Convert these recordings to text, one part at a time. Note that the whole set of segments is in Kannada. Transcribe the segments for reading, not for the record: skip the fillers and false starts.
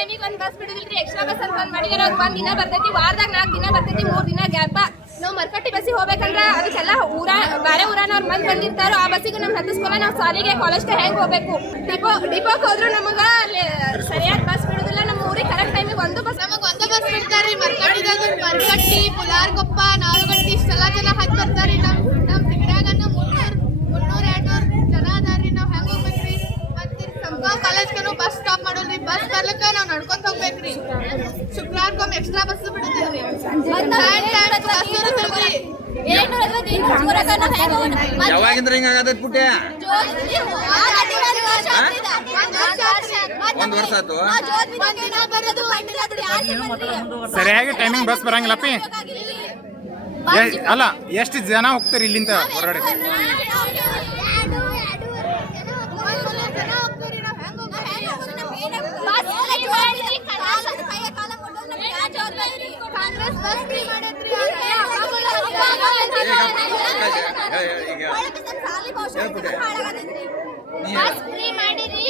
ಟೈಮಿಗೆ ಒಂದು ಬಸ್ ಬಿಡುದಿಲ್ರಿ. ಎಕ್ಸ್ಟ್ರಾ ಬಸ್ ಅಂತ ಒಂದು ಮಾಡಿದ್ರೆ ಒಂದು ದಿನ ಬರ್ತೈತಿ, ವಾರದಾಗ 4 ದಿನ ಬರ್ತೈತಿ, 3 ದಿನ ಗ್ಯಾಪ್. ನಾವು ಮರ್ಕಟ್ಟಿ ಬಸ್ಸಿಗೆ ಹೋಗ್ಬೇಕಂದ್ರೆ ಅದಕ್ಕೆಲ್ಲ ಬೇರೆ ಊರನವ್ರು ಮಂದಿ ಬಂದಿರ್ತಾರೋ ಆ ಬಸ್ಸಿಗೆ ನಮ್ಗೆ ಹತ್ತಿಸ್ಕೊಂಡ ನಾವು ಸಾಲಿಗೆ ಕಾಲೇಜ್ಗೆ ಹೆಂಗೆ ಹೋಗ್ಬೇಕು. ಡಿಪೋಗೆ ಹೋದ್ರು ನಮಗೆ ಸರಿಯಾದ ಬಸ್ ಬಿಡುದಿಲ್ಲ. ನಮ್ಮ ಊರಿಗೆ ಕರೆಕ್ಟ್ ಟೈಮಿಗೆ ಒಂದು ಬಸ್ ಬಿಡ್ತಾರೆ. ಮರ್ಕಟ್ಟಿ ಪುಲಾರ್ಕೊಪ್ಪ ನಾಲ್ಗಟ್ಟಿ ಇಷ್ಟೆಲ್ಲ ಜನ ಹತ್ತಿ ಬರ್ತಾರೆ. ನಮ್ಮ ತಿಗಡ್ಯಾಗ 300-200 ಜನ ಅದಾರ್ರಿ. ನಾವು ಹೆಂಗೆ ಹೋಗ್ಬೇಕ್ರಿ? ಮತ್ತೆ ಸಂಗಾವ್ ಕಾಲೇಜ್ಗೆ ಬಸ್ ಸ್ಟಾಪ್ ಮಾಡೋಲ್ರಿ. ಬಸ್ ಬರ್ಲಿಕ್ಕೆ ನಾವು ನಡ್ಕೊಂತ ಹೋಗ್ಬೇಕ್ರಿ. ಶುಕ್ರವಾರಕ್ಕೊಮ್ಮೆ ಎಕ್ಸ್ಟ್ರಾ ಬಸ್ ಬಿಡುದಿಲ್ರಿ. ಯಾವಾಗಿಂದ್ರ ಹಿಂಗಾಗತೈತಿ ಪುಟ್ಟ? ಒಂದ್ ವರ್ಷ ಆತು. ಸರಿಯಾಗಿ ಟೈಮಿಂಗ್ ಬಸ್ ಬರಂಗಿಲ್ಲಪ್ಪಿ. ಅಲ್ಲ, ಎಷ್ಟು ಜನ ಹೋಗ್ತಾರೆ ಇಲ್ಲಿಂದ ಹೊರಗಡೆ? ಬಸ್ ಫ್ರೀ ಮಾಡಿರಿ.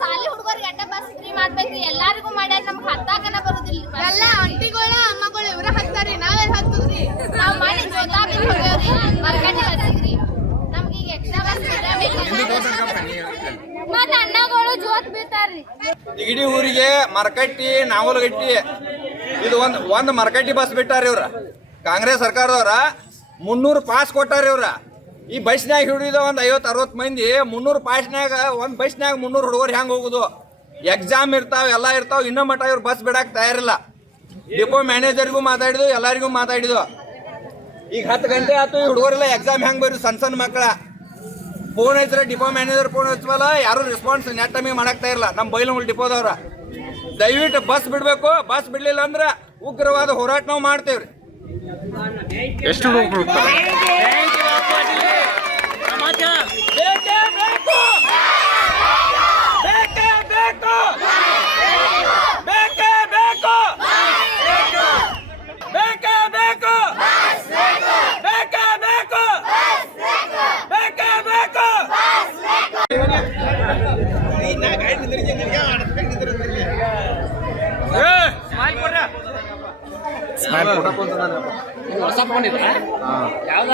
ಸಾಲಿ ಹುಡುಗರಿಗೆ ಅಡ್ಡ ಬಸ್ ಫ್ರೀ ಮಾಡ್ಬೇಕ್ರಿ. ಎಲ್ಲಾರಿಗೂ ಮಾಡ್ಯಾರ. ನಮ್ಗೆ ಹತ್ತಾಕನ ಬರುದಿಲ್ಲ. ಎಲ್ಲ ಆಂಟಿಗಳು ಅಮ್ಮಗಳು ಇವ್ರ ಹತ್ತಾರಿ. ನಾವೆಲ್ಲ ಹತ್ತದ್ರಿ. ನಾವ್ ಮಾಡಿ ಜೋತಾಗಿ ಹೋಗ್ಯಾವ್ರಿ. ಮರ್ಕಟ್ಟಿ ಹತ್ತಿದ್ರಿ. ನಮ್ಗೆ ಈಗ ಎಕ್ಸ್ಟ್ರಾ ಬಸ್ ಮತ್ತೆ ಅಣ್ಣಗಳು ಜೋತ್ ಬೀಳ್ತಾರ್ರಿ. ತಿಗಡಿ ಊರಿಗೆ ಮರ್ಕಟ್ಟಿ ನಾವಲಗಟ್ಟಿ ಇದು ಒಂದು ಮರ್ಕಟ್ಟಿ ಬಸ್ ಬಿಟ್ಟಾರ ಇವ್ರ. ಕಾಂಗ್ರೆಸ್ ಸರ್ಕಾರದವ್ರ 300 ಪಾಸ್ ಕೊಟ್ಟಾರ ಇವ್ರ. ಈ ಬಸ್ನ್ಯಾಗ ಹಿಡಿದ ಒಂದು 50-60 ಮಂದಿ 300 ಪಾಸ್ನ್ಯಾಗ ಒಂದು ಬಸ್ನ್ಯಾಗ 300 ಹುಡುಗರು ಹೆಂಗೆ ಹೋಗುದು? ಎಕ್ಸಾಮ್ ಇರ್ತಾವ, ಎಲ್ಲ ಇರ್ತಾವ. ಇನ್ನೂ ಮಟ್ಟ ಇವ್ರು ಬಸ್ ಬಿಡಕ್ಕೆ ತಯಾರಿಲ್ಲ. ಡಿಪೋ ಮ್ಯಾನೇಜರ್ಗೂ ಮಾತಾಡಿದ್ವು, ಎಲ್ಲರಿಗೂ ಮಾತಾಡಿದ್ವು. ಈಗ 10 ಗಂಟೆ ಆಯ್ತು, ಈ ಹುಡುಗರೆಲ್ಲ ಎಕ್ಸಾಮ್ ಹೆಂಗೆ ಬರೀ ಸಣ್ಣ ಮಕ್ಕಳ ಫೋನ್ ಹಚ್ಚಿರ ಡಿಪೋ ಮ್ಯಾನೇಜರ್ ಫೋನ್ ಹಚ್ಚವಲ್ಲ, ಯಾರು ರೆಸ್ಪಾನ್ಸ್ ನೆಟ್ ಟೈಮಿಗೆ ಮಾಡಕ್ತಾ ಇರಲ್ಲ. ನಮ್ಮ ಬೈಲಹೊಂಗಲ ಡಿಪೋದವ್ರ ದಯವಿಟ್ಟು ಬಸ್ ಬಿಡಬೇಕು. ಬಸ್ ಬಿಡಲಿಲ್ಲ ಅಂದ್ರೆ ಉಗ್ರವಾದ ಹೋರಾಟ ನಾವು ಮಾಡ್ತೇವ್ರಿ. ಎಷ್ಟು ಹೋಗ್ತಾರೆ? ಹೊಸ ಫೋನ್ ಇದ್ರ ಯಾವ್ದ?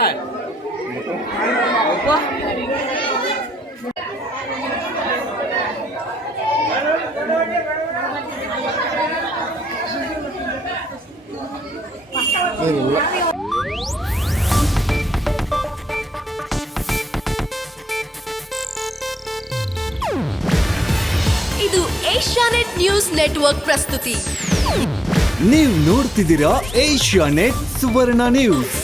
ಇದು ಏಷ್ಯಾನೆಟ್ ನ್ಯೂಸ್ ನೆಟ್ವರ್ಕ್ ಪ್ರಸ್ತುತಿ. ನೀವು ನೋಡ್ತಿದ್ದೀರಾ ಏಷ್ಯಾನೆಟ್ ಸುವರ್ಣ ನ್ಯೂಸ್.